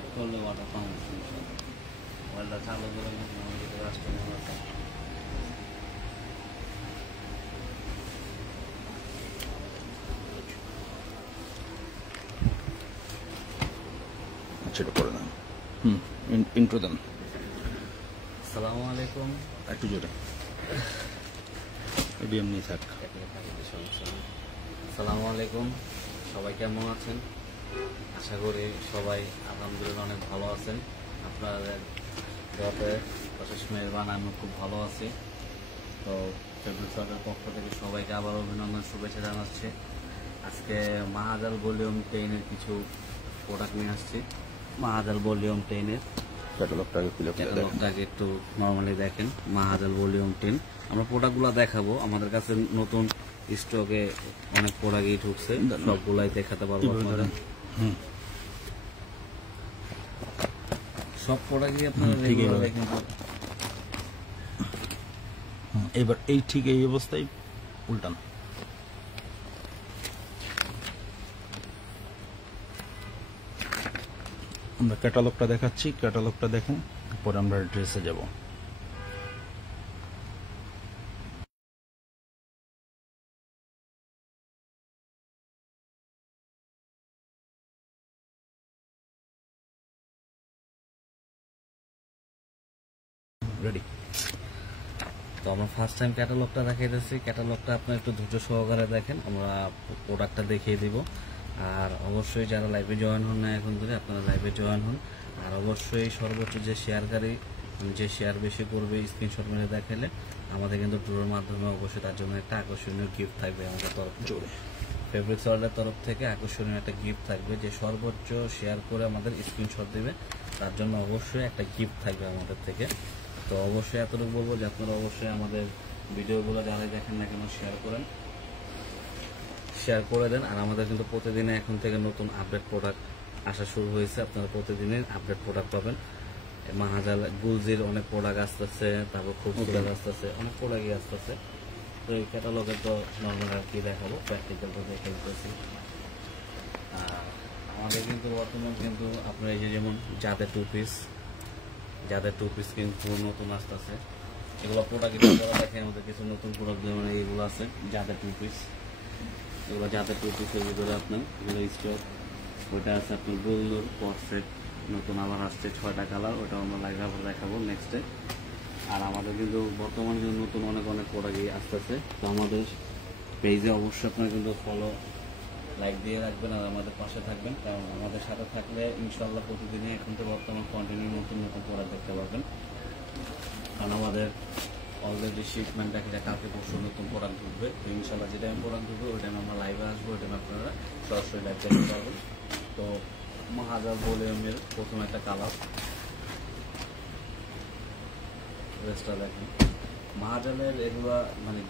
Live করলে order পাবো মোবাইলটা চালু করে কাস্টমার আছে। সেটা করে দেন। ইন্ট্রো দেন। আসসালামু আলাইকুম। একটু জোরে এবিএম নিয়ে থাক। আসসালামু আলাইকুম, সবাই কেমন আছেন? আশা করি সবাই আলহামদুলিল্লাহ অনেক ভালো আছেন। আপনাদের দোয়াতে অশেষ মেহরবান, আমি খুব ভালো আছি। তো ফেব্রুয়ারি সরকারের পক্ষ থেকে সবাইকে আবার অভিনন্দন, শুভেচ্ছা জানাচ্ছি। আজকে মাহাজাল ভলিউম 10-এর কিছু প্রোডাক্ট নিয়ে আসছি। মাহাজাল ভলিউম 10-এর ক্যাটালগটাকে একটু নর্মালি দেখেন। মাহাজাল ভলিউম 10 আমরা প্রোডাক্টগুলো দেখাবো। আমাদের কাছে নতুন স্টকে অনেক প্রোডাক্টই ঢুকছে, সবগুলাই দেখাতে পারবো আপনারা। সব প্রোডাক্টই আপনারা দেখেন। এবার এই ঠিক এই অবস্থায় উল্টান। আমরা ক্যাটালগটা দেখাচ্ছি, ক্যাটালগটা দেখেন, পরে আমরা ড্রেসে যাব। রেডি। তো আমরা ফার্স্ট টাইম ক্যাটালগটা দেখাইতেছি। ক্যাটালগটা আপনার একটু ধৈর্য সহকারে দেখেন, আমরা প্রোডাক্টটা দেখিয়ে দিব। আর অবশ্যই যারা লাইভে জয়েন হন না এখন ধরে, আপনারা লাইভে জয়েন হন। আর অবশ্যই সর্বোচ্চ যে শেয়ারকারী, যে শেয়ার বেশি করবে, স্ক্রিনশট মেরে দেখালে আমাদের কিন্তু ড্রোর মাধ্যমে অবশ্যই তার জন্য একটা আকর্ষণীয় গিফট থাকবে আমাদের তরফ থেকে। ফেব্রিক্স ওয়ার্ল্ডের তরফ থেকে আকর্ষণীয় একটা গিফট থাকবে। যে সর্বোচ্চ শেয়ার করে আমাদের স্ক্রিনশট দেবে তার জন্য অবশ্যই একটা গিফট থাকবে আমাদের থেকে। তো অবশ্যই এতটুকু বলবো যে আপনারা অবশ্যই আমাদের ভিডিওগুলো যারাই দেখেন না কেন শেয়ার করে দেন। আর আমাদের কিন্তু প্রতিদিনে এখন থেকে নতুন আপডেট প্রোডাক্ট আসা শুরু হয়েছে। আপনারা প্রতিদিনের আপডেট প্রোডাক্ট পাবেন। মাহাজাল গুলজির অনেক প্রোডাক্ট আসতেছে, তারপর খুবসুরত আসতেছে, অনেক প্রোডাক্টই আসতেছে। তো এই ক্যাটালগে তো নর্মাল আর কি দেখাবো, প্র্যাকটিক্যাল তো দেখে দিতেছি। আর আমাদের কিন্তু বর্তমান কিন্তু আপনার এই যে যেমন যাদের টু পিস কিন্তু নতুন আসতেছে। এগুলো প্রোডাক্ট দেখে আমাদের কিছু নতুন প্রোডাক্ট যেমন এইগুলো আছে যাদের টু পিস। এগুলো যাদের টু পিসের ভিতরে আপনার এগুলো স্টক, ওইটা আছে আপনার গোল্ডর কটসেট নতুন আবার আসছে 6টা কালার, ওটা আমরা লাইভে আবার দেখাবো নেক্সটে। আর আমাদের কিন্তু বর্তমানে কিন্তু নতুন অনেক প্রোডাক্টই আসতেছে। তো আমাদের পেজে অবশ্যই আপনারা কিন্তু ফলো লাইক দিয়ে রাখবেন আর আমাদের পাশে থাকবেন, কারণ আমাদের সাথে থাকলে ইনশাল্লাহ প্রতিদিনই এখন তো বর্তমান কন্টিনিউ নতুন প্রোডাক্ট দেখতে পারবেন। কারণ আমাদের অলরেডি শিপমেন্ট দেখে কালকে পরশু নতুন প্রোডাক্ট ঢুকবে। তো ইনশাল্লাহ যে টাইম প্রোডাক্ট ঢুকবে ওই টাইম আমরা লাইভে আসবো, ওই টাইম আপনারা সরাসরি লাইভ দেখতে পারবেন। তো মাহাজাল ভলিউমের প্রথম একটা কালার ড্রেসটা দেখেন। মাহাজালের এগুলা মানে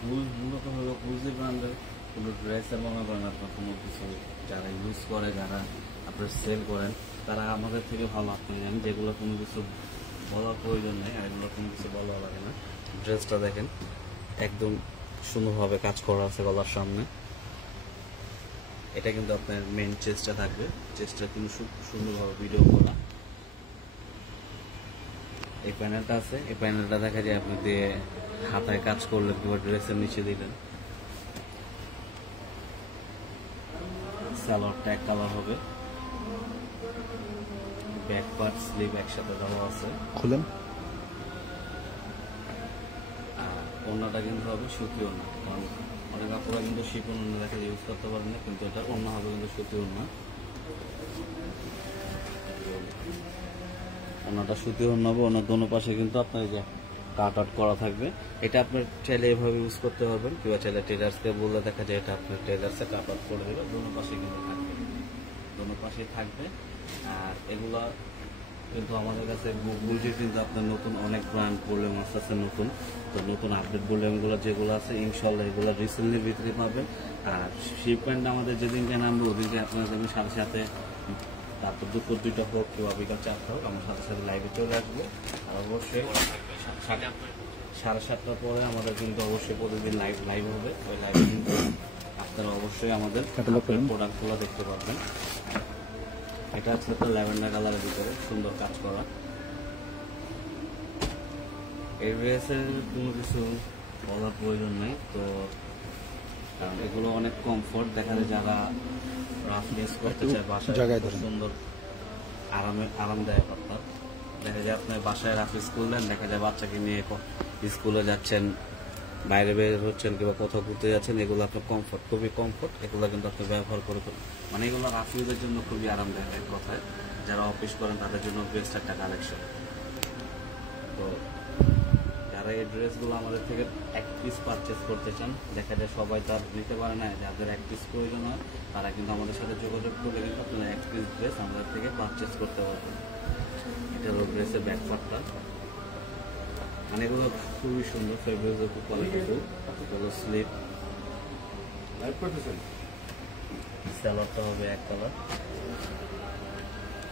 মূলত হলো গুলজি ব্র্যান্ডের কোনো ড্রেসের মনে করেন আপনার কোনো কিছু যারা ইউজ করে, যারা আপনার সেল করেন, তারা আমাদের থেকে ভালো আপনি জানেন। যেগুলো কোনো কিছু বলার প্রয়োজন নেই, আর এগুলো কোনো কিছু বলা লাগে না। ড্রেসটা দেখেন একদম সুন্দরভাবে কাজ করা আছে গলার সামনে। এটা কিন্তু আপনার মেন চেস্টটা থাকবে, চেস্টটা কিন্তু সুন্দরভাবে ভিডিও করা। এই প্যানেলটা আছে, এই প্যানেলটা দেখা যায় আপনি দিয়ে হাতায় কাজ করলেন কিংবা ড্রেসের নিচে দিলেন। সালোয়ারটা এক কালার হবে, ব্যাক পার্ট স্লিভ একসাথে দেওয়া আছে। খুলেন। আর ওড়নাটা কিন্তু হবে সুতি ওড়না, কারণ অনেক আপনারা কিন্তু শিপন ওড়না দেখা ইউজ করতে পারবেন না, কিন্তু এটা ওড়না হবে কিন্তু সুতি ওড়না। ওড়নাটা সুতি ওড়না হবে, ওনার দোনো পাশে কিন্তু আপনার যে কাট আউট করা থাকবে। এটা আপনার চাইলে এভাবে ইউজ করতে পারবেন, কিংবা চাইলে টেলার্সকে বললে দেখা যায় এটা আপনার টেলার্সে কাট আউট করে দেবে। দোনো পাশে কিন্তু থাকবে, দোনো পাশে থাকবে। আর এগুলা কিন্তু আমাদের কাছে গুলজির কিন্তু আপনার নতুন অনেক ব্র্যান্ড ভলিউম আসতেছে নতুন। তো নতুন আপডেট ভলিউমগুলো যেগুলো আছে ইনশাল্লাহ এগুলো রিসেন্টলি বিক্রি পাবেন। আর শিপমেন্ট আমাদের যেদিনকে নামবে ওদিনকে আপনারা দেখবেন সাথে সাথে, তারপর দুপুর 2টা হোক কিংবা বিকাল 4টা হোক, আমার সাথে সাথে লাইভে চলে আসবো। আর অবশ্যই 7:30টার পরে আমাদের কিন্তু অবশ্যই প্রতিদিন লাইভ হবে। ওই লাইভে কিন্তু আপনারা অবশ্যই আমাদের প্রোডাক্টগুলো দেখতে পারবেন। এটা হচ্ছে একটা ল্যাভেন্ডার কালারের ভিতরে সুন্দর কাজ করা। এই ড্রেসের কোনো কিছু বলার প্রয়োজন নেই, তো কারণ এগুলো অনেক কমফোর্ট। দেখা যায় যারা রাফ ড্রেস করতে চায় বাসায় সুন্দর আরামদায়ক আপনার। দেখা যায় আপনার বাসায় রাফ স্কুল দেন, দেখা যায় বাচ্চাকে নিয়ে স্কুলে যাচ্ছেন, বাইরে বের হচ্ছেন কিংবা কোথাও ঘুরতে যাচ্ছেন, এগুলো আপনার কমফোর্ট, খুবই কমফোর্ট। এগুলো কিন্তু আপনি ব্যবহার করে মানে এগুলো রাফ ইউজের জন্য খুবই আরামদায়ক এক কথায়। যারা অফিস করেন তাদের জন্য বেস্ট একটা কালেকশন। তো যারা এই ড্রেসগুলো আমাদের থেকে এক পিস পারচেস করতে চান, দেখা যায় সবাই তার নিতে পারে না, যাদের এক পিস প্রয়োজন হয় তারা কিন্তু আমাদের সাথে যোগাযোগ করলে কিন্তু আপনারা এক পিস ড্রেস আমাদের থেকে পারচেস করতে পারবেন। এটা হলো ড্রেসের ব্যাক পার্টটা, মানে এগুলো খুবই সুন্দর, ফেব্রিক্স খুব কোয়ালিটিফুল। এগুলো স্লিপ, স্যালোয়ারটা হবে এক কালার,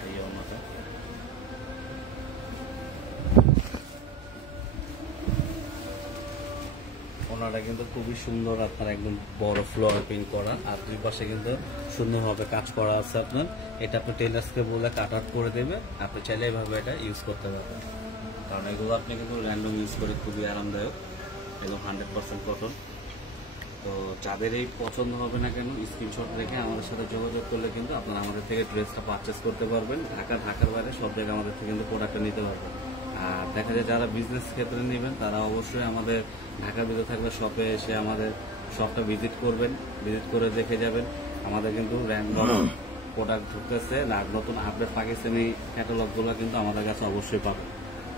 এই ওড়নাটা। ওড়নাটা কিন্তু খুবই সুন্দর, আপনার একদম বড় ফ্লোর প্রিন্ট করা, আর দুই পাশে কিন্তু সুন্দরভাবে কাজ করা আছে আপনার। এটা আপনি টেলার্সকে বলে কাট আউট করে দেবে, আপনি চাইলে এইভাবে এটা ইউজ করতে পারবেন। কারণ এগুলো আপনি কিন্তু র্যান্ডম ইউজ করে খুবই আরামদায়ক, একদম 100% কটন। তো যাদের এই পছন্দ হবে না কেন, স্ক্রিনশট রেখে আমাদের সাথে যোগাযোগ করলে কিন্তু আপনারা আমাদের থেকে ড্রেসটা পারচেস করতে পারবেন। ঢাকার বাইরে সব জায়গায় আমাদের থেকে কিন্তু প্রোডাক্টটা নিতে পারবেন। আর দেখা যায় যারা বিজনেস ক্ষেত্রে নেবেন তারা অবশ্যই আমাদের ঢাকার ভিতরে থাকলে শপে এসে আমাদের শপটা ভিজিট করবেন, ভিজিট করে দেখে যাবেন। আমাদের কিন্তু র্যান্ডম প্রোডাক্ট ঢুকতেছে, আর নতুন আপডেট পাকিস্তানি ক্যাটালগুলো কিন্তু আমাদের কাছে অবশ্যই পাবেন।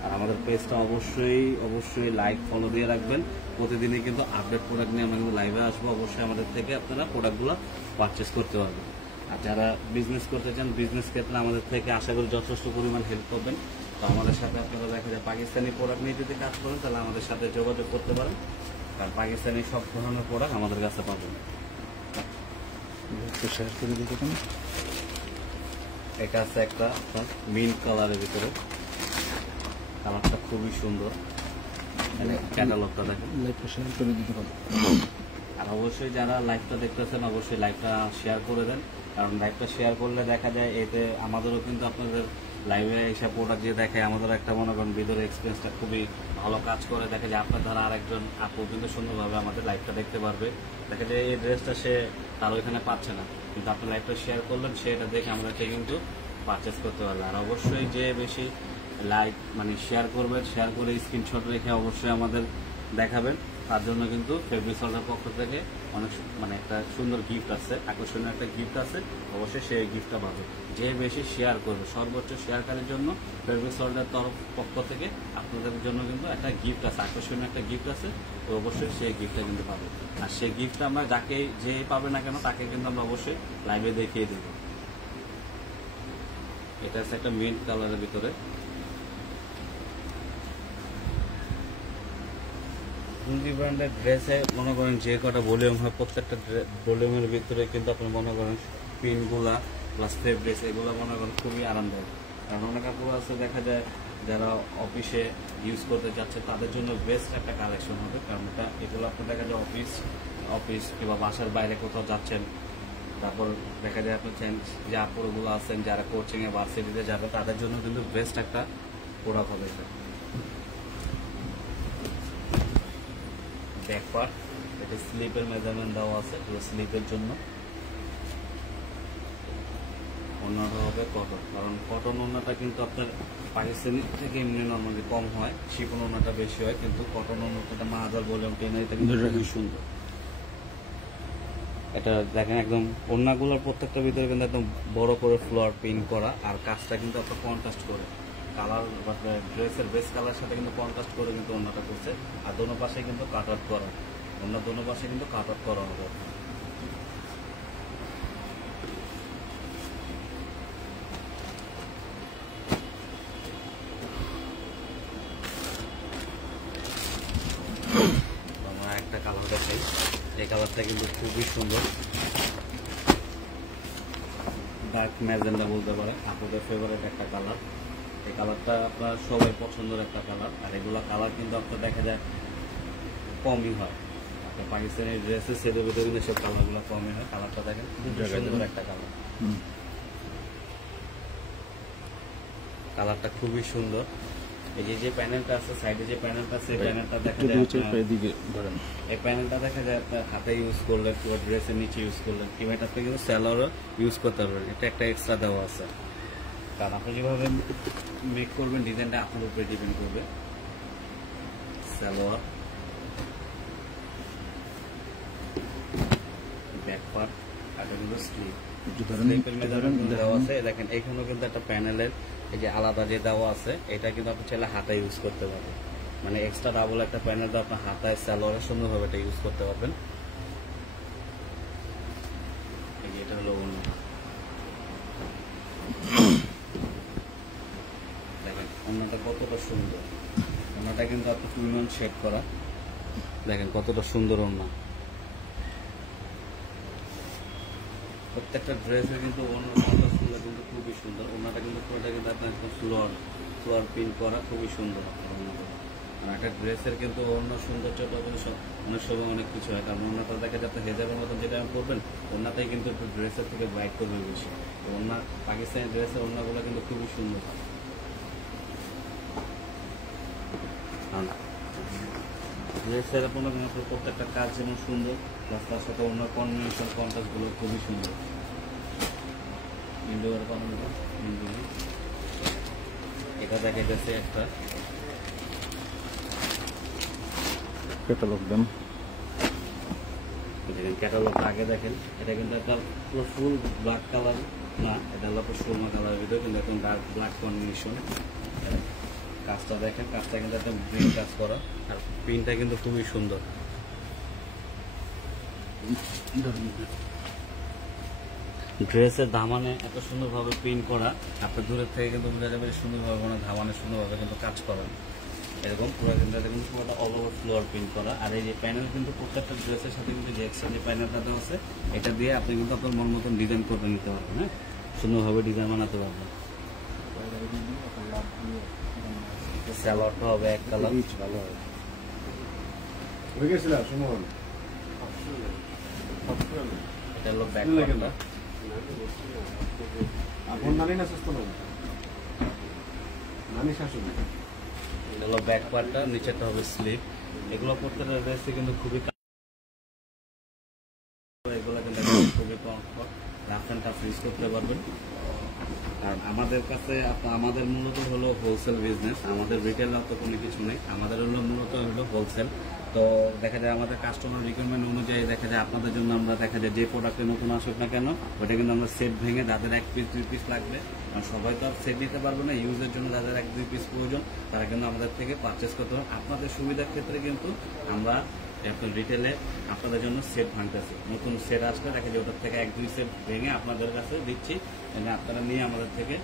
আর আমাদের পেজটা অবশ্যই লাইক ফলো দিয়ে রাখবেন। প্রতিদিনই কিন্তু আপডেট প্রোডাক্ট নিয়ে আমরা কিন্তু লাইভে আসবো, অবশ্যই আমাদের থেকে আপনারা প্রোডাক্টগুলো পারচেস করতে পারবেন। আর যারা বিজনেস করতে চান, বিজনেস ক্ষেত্রে আমাদের থেকে আশা করি যথেষ্ট পরিমাণ হেল্প করবেন। তো আমাদের সাথে আপনারা দেখা যায় পাকিস্তানি প্রোডাক্ট নিয়ে যদি কাজ করেন তাহলে আমাদের সাথে যোগাযোগ করতে পারেন, কারণ পাকিস্তানি সব ধরনের প্রোডাক্ট আমাদের কাছে পাবেন। শেয়ার করে দিতে পারেন। এটা আছে একটা আপনার মিন্ট কালারের ভিতরে, কালারটা খুবই সুন্দর, ক্যাটালগটা দেখেন। লাইভটা শেয়ার করে দিতে পারেন। আর অবশ্যই যারা লাইভটা দেখতেছেন অবশ্যই লাইভটা শেয়ার করে দেন, কারণ লাইভটা শেয়ার করলে দেখা যায় এতে আমাদেরও কিন্তু আপনাদের লাইভে এসে প্রোডাক্ট যে দেখে আমাদেরও একটা মনে করেন ভিতরে এক্সপিরিয়েন্সটা খুবই ভালো কাজ করে। দেখা যায় আপনার দ্বারা আরেকজন আপু কিন্তু সুন্দরভাবে আমাদের লাইভটা দেখতে পারবে। দেখা যায় এই ড্রেসটা সে তার ওইখানে পাচ্ছে না, কিন্তু আপনি লাইভটা শেয়ার করলেন, সে এটা দেখে আমাদেরকে কিন্তু পারচেস করতে পারবে। আর অবশ্যই যে বেশি লাইক মানে শেয়ার করবেন, শেয়ার করে স্ক্রিনশট রেখে অবশ্যই আমাদের দেখাবেন, তার জন্য কিন্তু ফেব্রিক্স ওয়ার্ল্ডের পক্ষ থেকে অনেক মানে একটা সুন্দর গিফট আছে, আকর্ষণীয় একটা গিফট আছে। অবশ্যই সেই গিফটটা পাবে যে বেশি শেয়ার করবে, সর্বোচ্চ শেয়ারকারীর জন্য ফেব্রিক্স ওয়ার্ল্ডের পক্ষ থেকে আপনাদের জন্য কিন্তু একটা গিফট আছে, আকর্ষণীয় একটা গিফট আছে। তো অবশ্যই সেই গিফটটা কিন্তু পাবে। আর সেই গিফটটা আমরা যাকে যে পাবে না কেন তাকে কিন্তু আমরা অবশ্যই লাইভে দেখিয়ে দেব। এটা আছে একটা মিন্ট কালারের ভিতরে, গুলজি ব্র্যান্ডের ড্রেসে মনে করেন যে কটা ভলিউম হয়, প্রত্যেকটা ভলিউমের ভিতরে কিন্তু আপনি মনে করেন পিনগুলা প্লাস ফেব্রিক্স এগুলো মনে করেন খুবই আরামদায়ক। কারণ অনেক কাপড় আছে দেখা যায় যারা অফিসে ইউজ করতে যাচ্ছে তাদের জন্য বেস্ট একটা কালেকশন হবে, কারণ এগুলো আপনার দেখা যায় অফিস কিংবা বাসার বাইরে কোথাও যাচ্ছেন, তারপর দেখা যায় আপনি চান যে আপুরগুলো আছেন যারা কোচিংয়ে ভার্সিটিতে যাবে তাদের জন্য কিন্তু বেস্ট একটা প্রোডাক্ট হবে। এটা ব্যাক পার্ট, এটা স্লিপের মেজারমেন্ট দেওয়া আছে, পুরো স্লিপের জন্য। ওড়নাটা হবে কটন, কারণ কটন ওড়নাটা কিন্তু আপনার পাকিস্তানি থেকে এমনি নর্মালি কম হয়, শিফন ওড়নাটা বেশি হয়, কিন্তু কটন ওড়নাটা মাহাজার ভলিউম 10 এটা কিন্তু খুবই সুন্দর। এটা দেখেন একদম ওড়নাগুলোর প্রত্যেকটা ভিতরে কিন্তু একদম বড় করে ফ্লোর প্রিন্ট করা, আর কাজটা কিন্তু আপনার কন্ট্রাস্ট করে কালার ড্রেসের বেস কালার সাথে কিন্তু কন্ট্রাস্ট করে কিন্তু ওড়নাটা করছে। আর দোনো পাশে কিন্তু কাট আউট করা, ওড়নার দোনো পাশে কিন্তু কাট আউট করা হবে। আমরা একটা কালার দেখাই, এই কালারটা কিন্তু খুবই সুন্দর, ডার্ক ম্যাজেন্ডা বলতে পারে, আপনাদের ফেভারিট একটা কালার। এই কালারটা আপনার সবাই পছন্দের একটা কালার, আর এগুলো কালার কিন্তু আপনার দেখা যায় কমই হয়, আপনার পাকিস্তানি ড্রেসের সেটের ভিতরে কিন্তু সব কালারগুলো কমই হয়। কালারটা দেখেন সুন্দর একটা কালার। কালারটা খুবই সুন্দর। এই যে প্যানেলটা আছে, সাইডে যে প্যানেলটা আছে, এই প্যানেলটা দেখা একটু যায় দু চার আপনার- এদিকে ধরেন। এই প্যানেলটা দেখা যায় আপনার হাতে ইউজ করলেন কিংবা ড্রেসের নিচে ইউজ করলেন কিংবা এটা আপনি কিন্তু স্যালোয়ারও ইউজ করতে পারবেন। এটা একটা এক্সট্রা দেওয়া আছে, কারণ আপনি যেভাবে মেক করবেন ডিজাইনটা আপনার উপরে ডিপেন্ড করবে। সালোয়ার, ব্যাক পার্ট, আর কিন্তু স্লিভ। একটু ধরেন, স্লিপের একটু মেজারমেন্ট ধরেন, দেওয়া দেখেন। আছে। দেখেন এখানেও কিন্তু একটা প্যানেলের এই যে আলাদা যে দেওয়া আছে, এটা কিন্তু আপনি চাইলে হাতে ইউজ করতে পারবেন। মানে এক্সট্রা ডাবল একটা প্যানেল দিয়ে আপনার হাতায় সালোয়ারের সুন্দরভাবে এটা ইউজ করতে পারবেন। এই যে এটা হলো অন্য, দেখেন অন্যটা কতটা সুন্দর। অন্যটা কিন্তু আপনি টুইন শেড করা, দেখেন কতটা সুন্দর অন্য। প্রত্যেকটা ড্রেসের কিন্তু অন্য কিন্তু খুবই সুন্দর। ওনাটা কিন্তু পুরোটা কিন্তু আপনার ফ্লোর প্রিন্ট করা, খুবই সুন্দর আপনার ওনাটা। আর একটা ড্রেসের কিন্তু অন্য সৌন্দর্যটা অনেক সময় অনেক কিছু হয়, কারণ ওনাটা দেখা যাচ্ছে হেজাবের মতন যেটা আমি করবেন, ওনাটাই কিন্তু একটু ড্রেসের থেকে ব্রাইট করবে বেশি। তো ওনা পাকিস্তানি ড্রেসের ওনাগুলো কিন্তু খুবই সুন্দর। ড্রেসের আপনার প্রত্যেকটা কাজ যেমন সুন্দর, প্লাস তার সাথে অন্য কম্বিনেশন কন্ট্রাস্টগুলো খুবই সুন্দর। ইন্ডোর বানানো, এটা দেখা যাচ্ছে একটা ক্যাটালগ দেন। দেখেন ক্যাটালগটা আগে দেখেন, এটা কিন্তু একটা পুরো ফুল ব্ল্যাক কালার না, এটা হলো সুরমা কালারের ভিতরে কিন্তু একদম ডার্ক ব্ল্যাক কম্বিনেশন। কাজটা দেখেন, কাজটা কিন্তু একটা গ্রিন কাজ করা, আর প্রিন্টটা কিন্তু খুবই সুন্দর। ড্রেসের দামানে এত সুন্দরভাবে প্রিন্ট করা, আপনার দূরের থেকে কিন্তু বোঝা যাবে সুন্দরভাবে কোনো ধামানে সুন্দরভাবে কিন্তু কাজ করা। এরকম পুরো কিন্তু পুরোটা অল ওভার ফ্লোর প্রিন্ট করা। আর এই যে প্যানেল কিন্তু প্রত্যেকটা ড্রেসের সাথে কিন্তু যে এক্সট্রা যে প্যানেলটা দেওয়া আছে, এটা দিয়ে আপনি কিন্তু আপনার মন মতন ডিজাইন করে নিতে পারবেন। হ্যাঁ, সুন্দরভাবে ডিজাইন বানাতে পারবেন। স্যালোয়ারটা হবে এক কালার, ভালো হয়। হয়ে গেছিল সুমন, এটা হলো ব্যাক লাগে না। পার্টটা। আপন নানি না সুস্থ নানি? নানি শাশুড়ি। এটা হলো ব্যাক পার্টটা, নিচেরটা হবে স্লিভ। এগুলো প্রত্যেকটা ড্রেসে কিন্তু খুবই এগুলো কিন্তু খুবই comfort, rough and tough use করতে পারবেন। আর আমাদের কাছে আমাদের মূলত হলো হোলসেল বিজনেস, আমাদের রিটেল তো কোনো কিছু নেই, আমাদের হলো মূলত হলো হোলসেল। তো দেখা যায় আমাদের কাস্টমার রিকোয়ারমেন্ট অনুযায়ী দেখা যায় আপনাদের জন্য আমরা দেখা যায় যে প্রোডাক্টে নতুন আসুক না কেন, ওটা কিন্তু আমরা সেট ভেঙে যাদের 1 পিস 2 পিস লাগবে, কারণ সবাই তো আর সেট নিতে পারবে না, ইউজের জন্য যাদের 1-2 পিস প্রয়োজন তারা কিন্তু আমাদের থেকে পারচেস করতে হবে। আপনাদের সুবিধার ক্ষেত্রে কিন্তু আমরা আপনার রিটেলে আপনাদের জন্য সেট ভাঙতেছি, নতুন সেট আসলে দেখা যায় ওটার থেকে 1-2 সেট ভেঙে আপনাদের কাছে দিচ্ছি, আপনারা নিয়ে আমাদের থেকে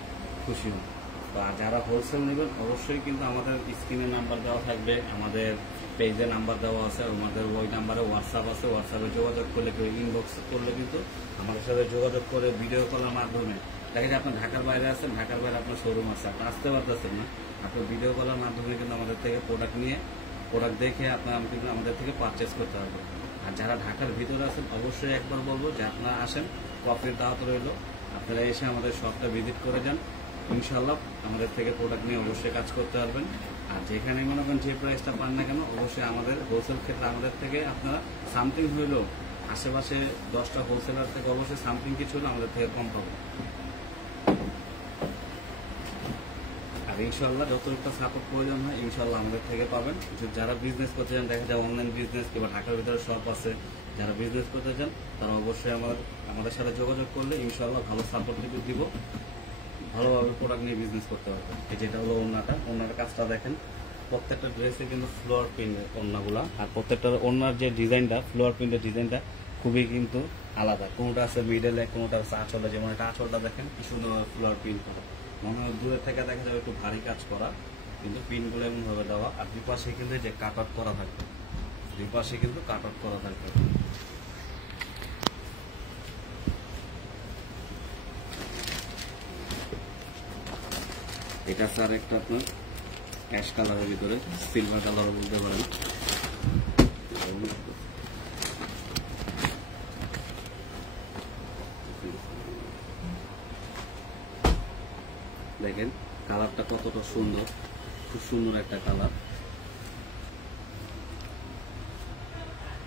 খুশি হন। তো আর যারা হোলসেল নেবেন অবশ্যই কিন্তু আমাদের স্ক্রিনে নাম্বার দেওয়া থাকবে, আমাদের পেজে নাম্বার দেওয়া আছে, আমাদের ওই নাম্বারে হোয়াটসঅ্যাপ আছে, হোয়াটসঅ্যাপে যোগাযোগ করলে কেউ ইনবক্স করলে কিন্তু আমাদের সাথে যোগাযোগ করে ভিডিও কলের মাধ্যমে দেখা যায় আপনার ঢাকার বাইরে আছেন, ঢাকার বাইরে আপনার শোরুম আছে, আপনি আসতে পারতেছেন না, আপনার ভিডিও কলের মাধ্যমে কিন্তু আমাদের থেকে প্রোডাক্ট দেখে আপনারা কিন্তু আমাদের থেকে পারচেস করতে পারবেন। আর যারা ঢাকার ভিতরে আছেন অবশ্যই একবার বলবো যে আপনারা আসেন, কফির দাওয়াত রইল, আপনারা এসে আমাদের শপটা ভিজিট করে যান, ইনশাল্লাহ আমাদের থেকে প্রোডাক্ট নিয়ে অবশ্যই কাজ করতে পারবেন। আর যেখানে মনে করেন যে প্রাইসটা পান না কেন, অবশ্যই আমাদের হোলসেল ক্ষেত্রে আমাদের থেকে আপনারা সামথিং হইলেও আশেপাশে 10টা হোলসেলার থেকে অবশ্যই সামথিং কিছু হলে আমাদের থেকে কম পাবেন। আর ইনশাল্লাহ যতটুকু সাপোর্ট প্রয়োজন হয় ইনশাল্লাহ আমাদের থেকে পাবেন। যারা বিজনেস করতে চান, দেখা যায় অনলাইন বিজনেস কিংবা ঢাকার ভিতরে শপ আছে, যারা বিজনেস করতে চান তারা অবশ্যই আমাদের সাথে যোগাযোগ করলে ইনশাল্লাহ ভালো সাপোর্ট দিব, ভালোভাবে প্রোডাক্ট নিয়ে বিজনেস করতে পারবেন। এই যেটা হলো ওনার কাজটা দেখেন, প্রত্যেকটা ড্রেসে কিন্তু ফ্লোর প্রিন্টের ওড়নাগুলা, আর প্রত্যেকটা ওড়নার যে ডিজাইনটা ফ্লোর প্রিন্টের ডিজাইনটা খুবই কিন্তু আলাদা। কোনোটা আছে মিডলে, কোনোটা আছে আঁচলে, যেমন এটা আঁচলটা দেখেন কি সুন্দর ফ্লোর প্রিন্ট করা, মনে হয় দূরের থেকে দেখা যাবে একটু ভারী কাজ করা, কিন্তু প্রিন্টগুলো এমনভাবে দেওয়া। আর দুই পাশে কিন্তু যে কাট আউট করা থাকবে, দুই পাশে কিন্তু কাট আউট করা থাকবে। এটা স্যার একটা আপনার অ্যাশ কালারের ভিতরে সিলভার কালারও বলতে পারেন। দেখেন দেখেন কালারটা কতটা সুন্দর, খুব সুন্দর একটা কালার,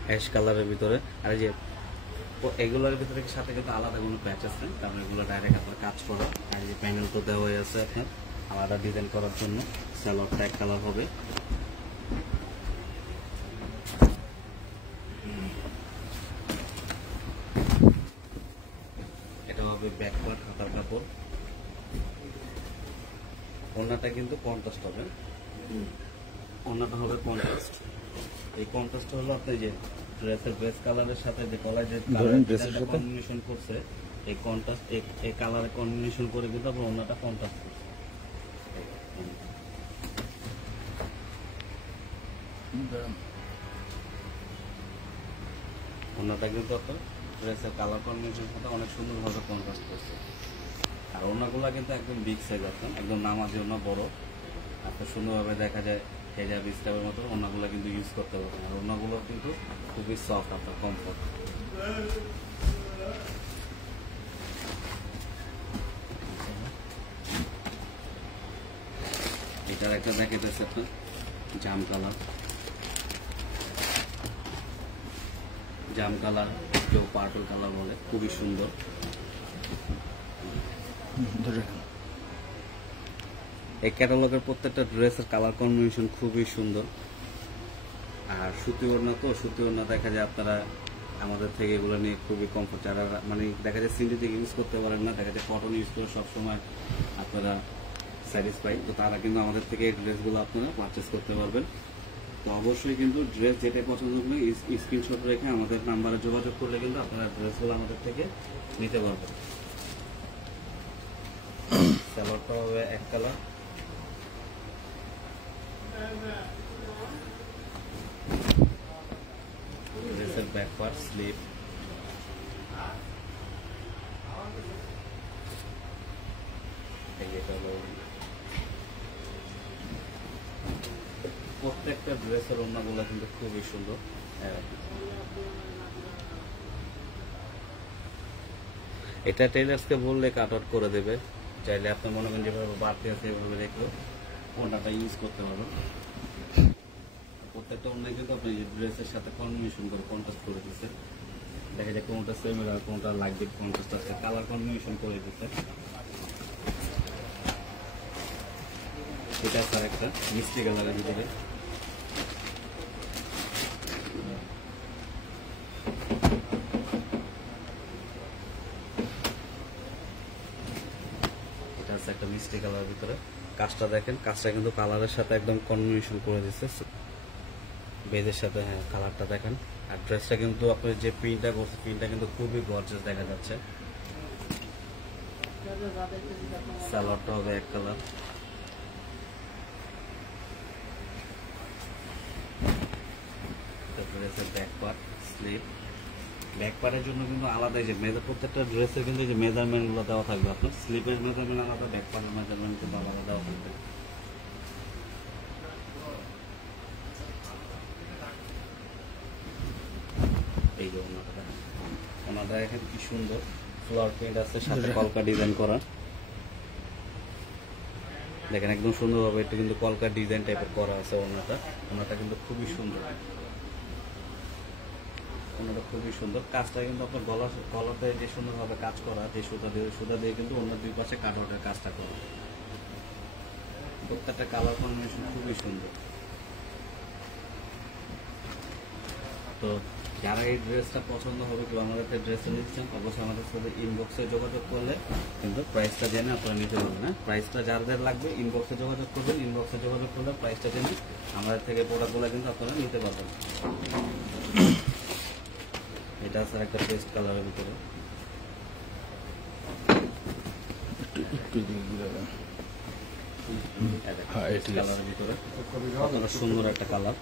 অ্যাশ কালারের ভিতরে। আর এই যে এগুলোর ভিতরে সাথে কিন্তু আলাদা কোনো প্যাচ আছে, কারণ এগুলো ডাইরেক্ট আপনার কাজ করা। আর এই যে প্যানেল তো দেওয়া আছে আপনার আলাদা ডিজাইন করার জন্য। সালোয়ারটা এক কালার হবে। এটা হবে ব্যাক পার্ট, হাতার কাপড়। ওড়নাটা কিন্তু কন্ট্রাস্ট হবে, ওড়নাটা হবে কন্ট্রাস্ট। এই কন্ট্রাস্ট হলো আপনি যে ড্রেসের বেস কালারের সাথে যে গলায় যে কম্বিনেশন করছে, এই কন্ট্রাস্ট এই কালারে কম্বিনেশন করে কিন্তু আপনার ওড়নাটা কন্ট্রাস্ট করছে। ওড়নাটা কিন্তু আপনার ড্রেসের কালার কম্বিনেশনের সাথে অনেক সুন্দরভাবে কন্ট্রাস্ট করছে। আর ওড়নাগুলো কিন্তু একদম বিগ সাইজ, আপনার একদম নামাজি ওড়না, বড়, আপনার সুন্দরভাবে দেখা যায় হেজাব স্টাইলের মতো ওড়নাগুলো কিন্তু ইউজ করতে পারবেন। আর ওড়নাগুলো কিন্তু খুবই সফট, আপনার কমফোর্ট। এটার একটা দেখাইতেছে আপনার জাম কালার, জাম কালার, কেউ পার্পল কালার বলে, খুবই সুন্দর। এই ক্যাটালগের প্রত্যেকটা ড্রেসের কালার কম্বিনেশন খুবই সুন্দর। আর সুতি ওড়না তো, সুতি ওড়না দেখা যায় আপনারা আমাদের থেকে এগুলো নিয়ে খুবই কমফোর্ট, যারা মানে দেখা যায় সিনথেটিক ইউজ করতে পারেন না, দেখা যায় কটন ইউজ করে সবসময় আপনারা স্যাটিসফাই, তো তারা কিন্তু আমাদের থেকে এই ড্রেসগুলো আপনারা পারচেস করতে পারবেন। তো অবশ্যই কিন্তু ড্রেস যেটাই পছন্দ করলে স্ক্রিনশট রেখে আমাদের নাম্বারে যোগাযোগ করলে কিন্তু আপনারা ড্রেসগুলো আমাদের থেকে নিতে পারবেন। সালোয়ারটা হবে এক কালার, ড্রেসের ব্যাক পার্ট, স্লিভ, প্রত্যেকটা ড্রেসের ওড়নাগুলো কিন্তু খুবই সুন্দর। এটা টেইলার্সকে বললে কাট আউট করে দেবে, চাইলে আপনি মনে করেন যেভাবে বাড়তি আছে এভাবে রেখে ওড়নাটা ইউজ করতে পারবেন। প্রত্যেকটা ওড়নায় কিন্তু আপনি ড্রেসের সাথে কম্বিনেশন করে কন্ট্রাস্ট করে দিচ্ছে, দেখা যায় কোনটা সেম আর কোনটা লাগবে কন্ট্রাস্ট আছে, কালার কম্বিনেশন করে দিচ্ছে। এটা স্যার একটা মিষ্টি কালারের ভিতরে, এটা আছে একটা মিষ্টি কালারের ভিতরে। কাজটা দেখেন, কাজটা কিন্তু কালারের সাথে একদম কম্বিনেশন করে দিচ্ছে বেজের সাথে। হ্যাঁ, কালারটা দেখেন। আর ড্রেসটা কিন্তু আপনার যে প্রিন্টটা করছে, প্রিন্টটা কিন্তু খুবই গর্জিয়াস দেখা যাচ্ছে। সালোয়ারটা হবে এক কালার, ড্রেসের ব্যাক পার্ট, স্লিভ। ব্যাক পার্টের জন্য কিন্তু আলাদা যে প্রত্যেকটা ড্রেসের কিন্তু যে মেজারমেন্ট গুলো দেওয়া থাকবে, আপনার স্লিভের মেজারমেন্ট আলাদা, ব্যাক পার্টের মেজারমেন্ট কিন্তু আলাদা দেওয়া থাকবে। এই যে ওনাটা দেখেন কি সুন্দর, ফ্লোর প্রিন্ট আছে, সাথে কলকা ডিজাইন করা। দেখেন একদম সুন্দরভাবে এটা কিন্তু কলকা ডিজাইন টাইপের করা আছে ওনাটা কিন্তু খুবই সুন্দর, ওনাটা খুবই সুন্দর। কাজটা কিন্তু আপনার গলাতে যে সুন্দরভাবে কাজ করা, যে সুতা দিয়ে কিন্তু অন্য দুই পাশে কাট আউটের কাজটা করা। প্রত্যেকটা কালার কম্বিনেশন খুবই সুন্দর। তো যারা এই ড্রেসটা পছন্দ হবে, কেউ আমাদের ড্রেসটা নিচ্ছেন, অবশ্যই আমাদের সাথে ইনবক্সে যোগাযোগ করলে কিন্তু প্রাইসটা জেনে আপনারা নিতে পারবেন। হ্যাঁ, প্রাইসটা যাদের লাগবে ইনবক্সে যোগাযোগ করবেন, ইনবক্সে যোগাযোগ করলে প্রাইসটা জেনে আমাদের থেকে প্রোডাক্টগুলো কিন্তু আপনারা নিতে পারবেন। এটা আছে একটা পেস্ট কালারের ভিতরে, কালারের ভিতরে কতটা সুন্দর একটা কালার।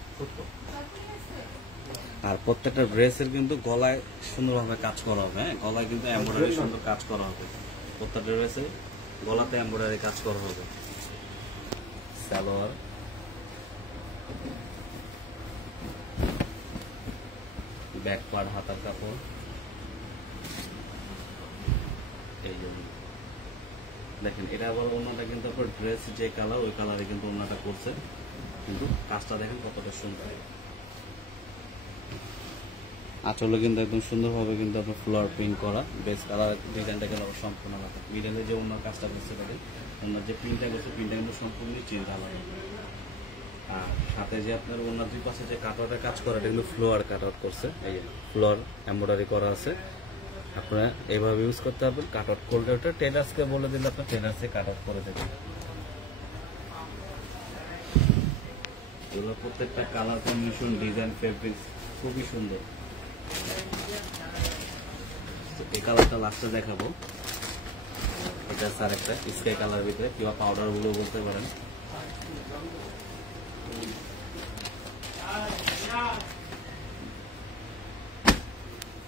আর প্রত্যেকটা ড্রেসের কিন্তু গলায় সুন্দরভাবে কাজ করা হবে। হ্যাঁ, গলায় কিন্তু এমব্রয়ডারি সুন্দর কাজ করা হবে, প্রত্যেকটা ড্রেসে গলাতে এমব্রয়ডারি কাজ করা হবে। সালোয়ার, ব্যাক পার্ট, হাতার কাপড়, এই জন্য দেখেন এটা আবার ওনাটা কিন্তু আপনার ড্রেস যে কালার ওই কালারে কিন্তু ওনাটা করছে, কিন্তু কাজটা দেখেন কতটা সুন্দর। আঁচলে কিন্তু একদম সুন্দরভাবে কিন্তু আপনার ফ্লোয়ার প্রিন্ট করা, বেস কালার ডিজাইনটা কিন্তু আবার সম্পূর্ণ আলাদা। মিডলে যে ওনার কাজটা করতে পারে, ওনার যে প্রিন্টটা করছে প্রিন্টটা কিন্তু সম্পূর্ণ চেঞ্জ আলাদা। আর সাথে যে আপনার ওনার দুই পাশে যে কাটওয়ার্টের কাজ করা, এটা কিন্তু ফ্লোয়ার কাটওয়ার্ট করছে, এই যে ফ্লোয়ার এমব্রয়ডারি করা আছে। আপনারা এইভাবে ইউজ করতে পারবেন। কাটআউট করলে ওটা টেলার্সকে বলে দিলে আপনার টেলার্সে কাটআউট করে দেবেন। এগুলো প্রত্যেকটা কালার কম্বিনেশন, ডিজাইন, ফেব্রিক্স খুবই সুন্দর। এই কালারটা লাস্টে দেখাবো। এটা স্যার একটা স্কাই কালার ভিতরে কিংবা পাউডার গুলো বলতে পারেন।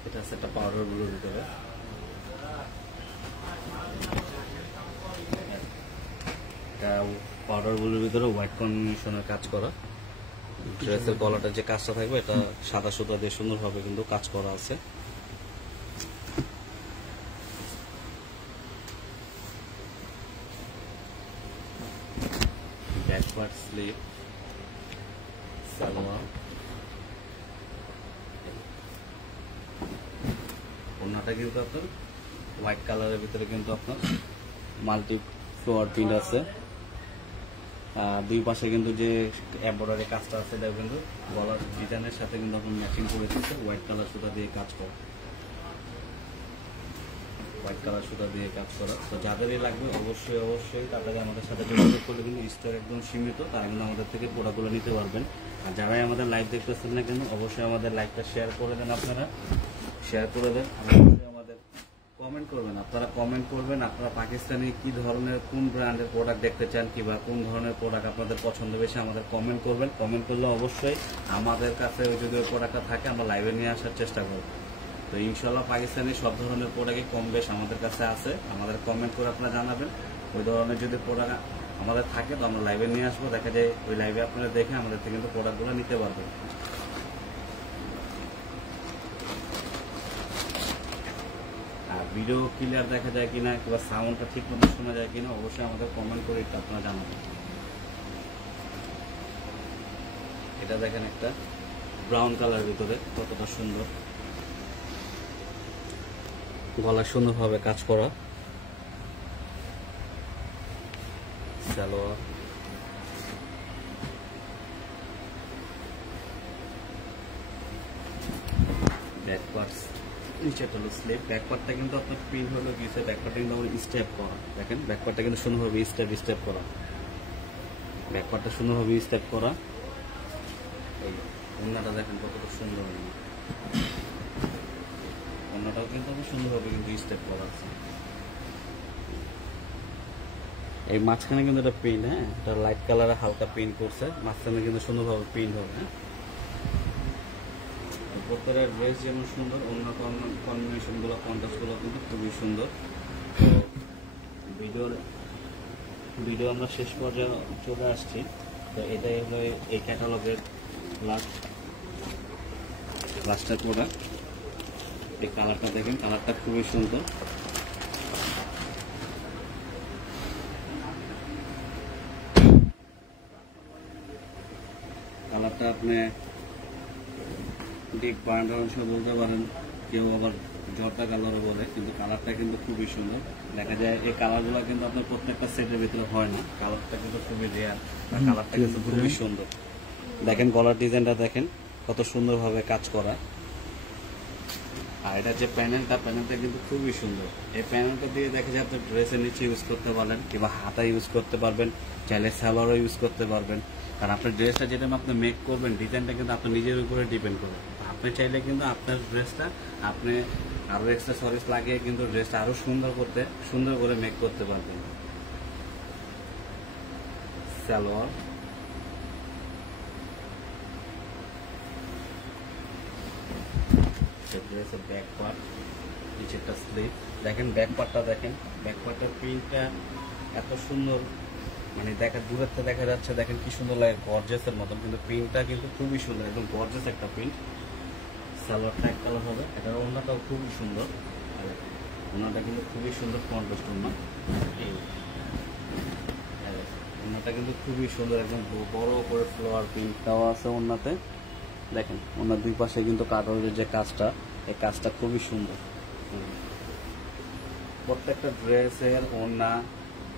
এটা আছে একটা পাউডার গুলোর ভিতরে। এটা পাউডার গুলোর ভিতরে হোয়াইট কম্বিনেশনের কাজ করা। ড্রেসের গলাটার যে কাজটা থাকবে এটা সাদা সুতা দিয়ে সুন্দরভাবে কিন্তু কাজ করা আছে। ব্যাকওয়ার্ড স্লিভ, সালোয়ার, ওড়নাটা কিন্তু আপনার হোয়াইট কালারের ভিতরে কিন্তু আপনার মাল্টি ফ্লোয়ার প্রিন্ট আছে। দুই পাশে কিন্তু যে এমব্রয়ডারি কাজটা আছে এটা কিন্তু গলার ডিজাইনের সাথে কিন্তু আপনার ম্যাচিং করে দিচ্ছে। হোয়াইট কালার সুতা দিয়ে কাজ করা, হোয়াইট কালার সুতা দিয়ে কাজ করা। তো যাদেরই লাগবে অবশ্যই তাড়াতাড়ি আমাদের সাথে যোগাযোগ করলে কিন্তু স্টক একদম সীমিত, তারা কিন্তু আমাদের থেকে প্রোডাক্টগুলো নিতে পারবেন। আর যারাই আমাদের লাইভ দেখতেছেন না কিন্তু অবশ্যই আমাদের লাইভটা শেয়ার করে দেন, আপনারা শেয়ার করে দেন। অবশ্যই আমাদের কমেন্ট করবেন, আপনারা কমেন্ট করবেন আপনারা পাকিস্তানি কি ধরনের কোন ব্র্যান্ডের প্রোডাক্ট দেখতে চান কিংবা কোন ধরনের প্রোডাক্ট আপনাদের পছন্দ বেশি আমাদের কমেন্ট করবেন। কমেন্ট করলে অবশ্যই আমাদের কাছে যদি ওই প্রোডাক্টটা থাকে আমরা লাইভে নিয়ে আসার চেষ্টা করব। তো ইনশাল্লাহ পাকিস্তানি সব ধরনের প্রোডাক্টই কম বেশ আমাদের কাছে আছে। আমাদের কমেন্ট করে আপনারা জানাবেন ওই ধরনের যদি প্রোডাক্ট আমাদের থাকে তো আমরা লাইভে নিয়ে আসবো। দেখা যায় ওই লাইভে আপনারা দেখে আমাদের থেকে কিন্তু প্রোডাক্টগুলো নিতে পারবেন। আর ভিডিও ক্লিয়ার দেখা যায় কিনা কিংবা সাউন্ডটা ঠিক মতো শোনা যায় কিনা অবশ্যই আমাদের কমেন্ট করে একটু আপনারা জানাবেন। এটা দেখেন একটা ব্রাউন কালার ভিতরে কতটা সুন্দর, গলা সুন্দরভাবে কাজ করা, সালোয়ার, ব্যাকওয়ার্ডস, নিচেটা হলো স্লিভ। ব্যাকওয়ার্ডটা কিন্তু আপনার প্রিন্ট হলো গিয়েছে, ব্যাকওয়ার্ডটা কিন্তু আমার স্টেপ করা। দেখেন ব্যাকওয়ার্ডটা কিন্তু সুন্দরভাবে স্টেপ করা, ব্যাকওয়ার্ডটা সুন্দরভাবে স্টেপ করা। এই ওড়নাটা দেখেন কতটা সুন্দর, ওড়নাটাও কিন্তু সুন্দরভাবে কিন্তু স্টেপ করা আছে। এই মাঝখানে কিন্তু এটা প্রিন্ট, হ্যাঁ এটা লাইট কালারে হালকা প্রিন্ট করছে, মাঝখানে কিন্তু সুন্দরভাবে প্রিন্ট হবে। হ্যাঁ প্রত্যেকটা ড্রেস যেমন সুন্দর, অন্য কম্বিনেশন গুলো কন্ট্রাস্ট গুলো কিন্তু খুবই সুন্দর। ভিডিও আমরা শেষ পর্যায়ে চলে আসছি। তো এটাই হলো এই ক্যাটালগের লাস্টের প্রোডাক্ট। এই কালারটা দেখেন, কালারটা খুবই সুন্দর। কালারটা আপনি ডিপ বার্ন অংশ বলতে পারেন, কেউ আবার জর্দা কালারও বলে, কিন্তু কালারটা কিন্তু খুবই সুন্দর। দেখা যায় এই কালারগুলো কিন্তু আপনার প্রত্যেকটা সেটের ভিতরে হয় না, কালারটা কিন্তু খুবই রেয়ার, কালারটা কিন্তু খুবই সুন্দর। দেখেন গলার ডিজাইনটা দেখেন কত সুন্দরভাবে কাজ করা। আর এটা যে প্যানেলটা কিন্তু খুবই সুন্দর। এই প্যানেলটা দিয়ে দেখা যায় আপনি ড্রেসের নিচে ইউজ করতে পারবেন কিংবা হাতা ইউজ করতে পারবেন, চাইলে সালোয়ারও ইউজ করতে পারবেন। কারণ আপনার ড্রেসটা যেটা আপনি মেক করবেন ডিজাইনটা কিন্তু আপনার নিজের উপরে ডিপেন্ড করবে। আপনি চাইলে কিন্তু আপনার ড্রেসটা আপনি আরো অ্যাক্সেসরিজ লাগিয়ে কিন্তু ড্রেসটা আরো সুন্দর করে মেক করতে পারবেন। সালোয়ার, ড্রেসের ব্যাক পার্ট, নিচেরটা স্লিভ। দেখেন ব্যাক পার্টটা দেখেন, ব্যাক পার্টের প্রিন্টটা এত সুন্দর, মানে দূরের থেকে দেখা যাচ্ছে দেখেন কি সুন্দর লাগে, গর্জিয়াসের মতন, কিন্তু প্রিন্টটা কিন্তু খুবই সুন্দর, একদম গর্জিয়াস একটা প্রিন্ট। সালোয়ারটা এক কালার হবে, এটার ওড়নাটাও খুবই সুন্দর। ওনাটা কিন্তু খুবই সুন্দর কন্ট্রাস্ট ওনা। ওনাটা কিন্তু খুবই সুন্দর, একদম বড় করে ফ্লোয়ার প্রিন্ট দেওয়া আছে ওনাতে। দেখেন ওনার দুই পাশে কিন্তু কাটওয়ার্কের যে কাজটা, এই কাজটা খুবই সুন্দর। প্রত্যেকটা ড্রেসের ওনা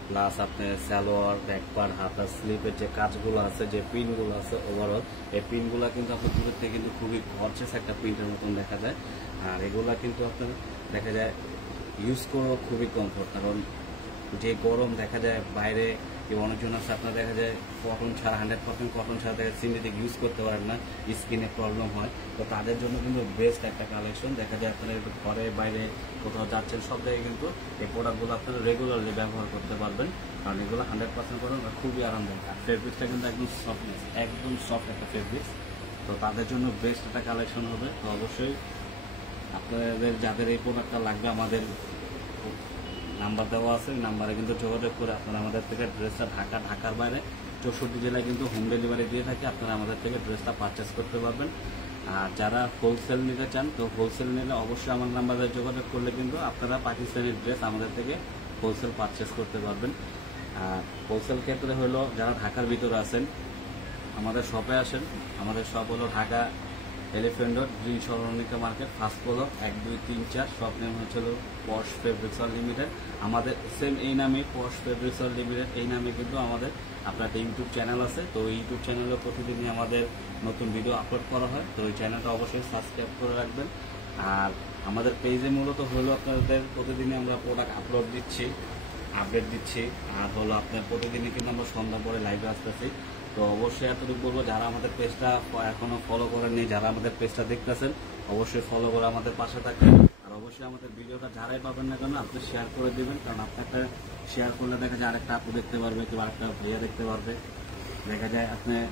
প্লাস আপনার সালোয়ার, ব্যাকপার, হাতার স্লিপের যে কাজগুলো আছে, যে প্রিন্টগুলো আছে ওভারঅল, এই প্রিন্টগুলো কিন্তু আপনার দূরের থেকে কিন্তু খুবই গর্জিয়াস একটা প্রিন্টের মতন দেখা যায়। আর এগুলা কিন্তু আপনার দেখা যায় ইউজ করেও খুবই কমফোর্ট, কারণ যে গরম দেখা যায় বাইরে, অনেকজন আছে আপনার দেখা যায় কটন ছাড়া 100% কটন ছাড়া সিনথেটিক ইউজ করতে পারেন না, স্কিনে প্রবলেম হয়। তো তাদের জন্য কিন্তু বেস্ট একটা কালেকশন। দেখা যায় আপনারা একটু ঘরে বাইরে কোথাও যাচ্ছেন, সব জায়গায় কিন্তু এই প্রোডাক্টগুলো আপনারা রেগুলারলি ব্যবহার করতে পারবেন, কারণ এগুলো 100% কটন আর খুবই আরামদায়ক। আর ফেব্রিক্সটা কিন্তু একদম সফটনেস, একদম সফট একটা ফেব্রিক্স। তো তাদের জন্য বেস্ট একটা কালেকশন হবে। তো অবশ্যই আপনাদের যাদের এই প্রোডাক্টটা লাগবে, আমাদের নাম্বার দেওয়া আছে, ওই নাম্বারে কিন্তু যোগাযোগ করে আপনারা আমাদের থেকে ড্রেসটা ঢাকার বাইরে 64 জেলায় কিন্তু হোম ডেলিভারি দিয়ে থাকে, আপনারা আমাদের থেকে ড্রেসটা পারচেস করতে পারবেন। আর যারা হোলসেল নিতে চান, তো হোলসেল নিলে অবশ্যই আমার নাম্বারে যোগাযোগ করলে কিন্তু আপনারা পাকিস্তানি ড্রেস আমাদের থেকে হোলসেল পারচেস করতে পারবেন। আর হোলসেল ক্ষেত্রে হলো যারা ঢাকার ভিতরে আছেন, আমাদের শপে আসেন। আমাদের শপ হলো Dhaka elephant road, green Saranika market, first floor, 1, 2, 3, 4। Shop name হচ্ছিল পশ ফেব্রিক্স লিমিটেড। আমাদের সেম এই নামে পশ ফেব্রিক্স লিমিটেড, এই নামে কিন্তু আমাদের আপনার একটা ইউটিউব চ্যানেল আছে। তো ইউটিউব চ্যানেলে প্রতিদিনই আমাদের নতুন ভিডিও আপলোড করা হয়, তো ওই চ্যানেলটা অবশ্যই সাবস্ক্রাইব করে রাখবেন। আর আমাদের পেজে মূলত হলো আপনাদের প্রতিদিনই আমরা প্রোডাক্ট আপলোড দিচ্ছি, আপডেট দিচ্ছি। আর হলো আপনার প্রতিদিনই কিন্তু আমরা সন্ধ্যা পরে লাইভে আসতেছি। তো অবশ্যই এতটুকু বলবো, যারা আমাদের পেজটা এখনো ফলো করেননি, যারা আমাদের পেজটা দেখতেছেন, অবশ্যই ফলো করে আমাদের পাশে থাকবেন। আর অবশ্যই আমাদের ভিডিওটা যারাই পাবেন না কেন আপনি শেয়ার করে দিবেন, কারণ আপনারটা শেয়ার করলে দেখা যায় আরেকটা আপু দেখতে পারবে, কেউ আরেকটা ভাইয়া দেখতে পারবে। দেখা যায় আপনার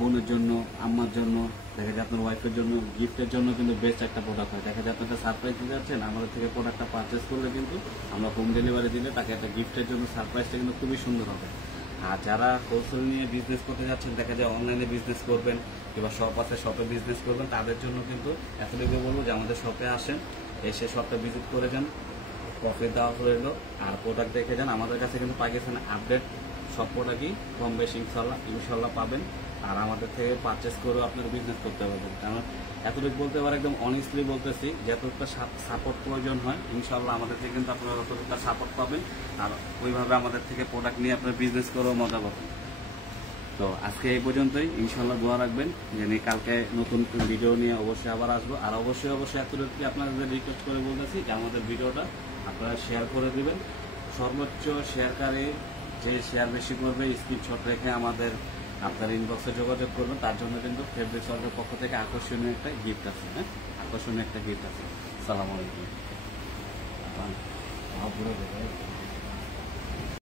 বোনের জন্য, আম্মার জন্য, দেখা যায় আপনার ওয়াইফের জন্য, গিফটের জন্য কিন্তু বেস্ট একটা প্রোডাক্ট হয়। দেখা যায় আপনাদের সারপ্রাইজ দিতে যাচ্ছেন, আমাদের থেকে প্রোডাক্টটা পারচেস করলে কিন্তু আমরা হোম ডেলিভারি দিলে তাকে একটা গিফটের জন্য সারপ্রাইজটা কিন্তু খুবই সুন্দর হবে। আর যারা হোলসেল নিয়ে বিজনেস করতে যাচ্ছেন, দেখা যায় অনলাইনে বিজনেস করবেন কিংবা শপ আছে, শপে বিজনেস করবেন, তাদের জন্য কিন্তু এতটুকু বলবো যে আমাদের শপে আসেন, এসে শপটা ভিজিট করে যান, কফি দেওয়া রইল, আর প্রোডাক্ট দেখে যান। আমাদের কাছে কিন্তু পাকিস্তানের আপডেট সব প্রোডাক্টই কম বেশি ইনশাল্লাহ পাবেন। আর আমাদের থেকে পারচেস করেও আপনারা বিজনেস করতে পারবেন। কারণ এতটুকু বলতে পারে, একদম অনেস্টলি বলতেছি, যতটা সাপোর্ট প্রয়োজন হয় ইনশাল্লাহ আমাদের থেকে কিন্তু আপনারা ততটা সাপোর্ট পাবেন। আর ওইভাবে আমাদের থেকে প্রোডাক্ট নিয়ে আপনারা বিজনেস করেও মজা পাবেন। তো আজকে এই পর্যন্তই, ইনশাল্লাহ দোয়া রাখবেন যে কালকে নতুন ভিডিও নিয়ে অবশ্যই আবার আসবো। আর অবশ্যই এতটুকু আপনাদের রিকোয়েস্ট করে বলতেছি যে আমাদের ভিডিওটা আপনারা শেয়ার করে দিবেন। সর্বোচ্চ শেয়ারকারী যে শেয়ার বেশি করবে, স্ক্রিনশট রেখে আমাদের আপনার ইনবক্সে যোগাযোগ করবেন। তার জন্য কিন্তু ফেব্রিক্স ওয়ার্ল্ডের পক্ষ থেকে আকর্ষণীয় একটা গিফট আছে। হ্যাঁ, আকর্ষণীয় একটা গিফট আছে। আসসালামু আলাইকুম।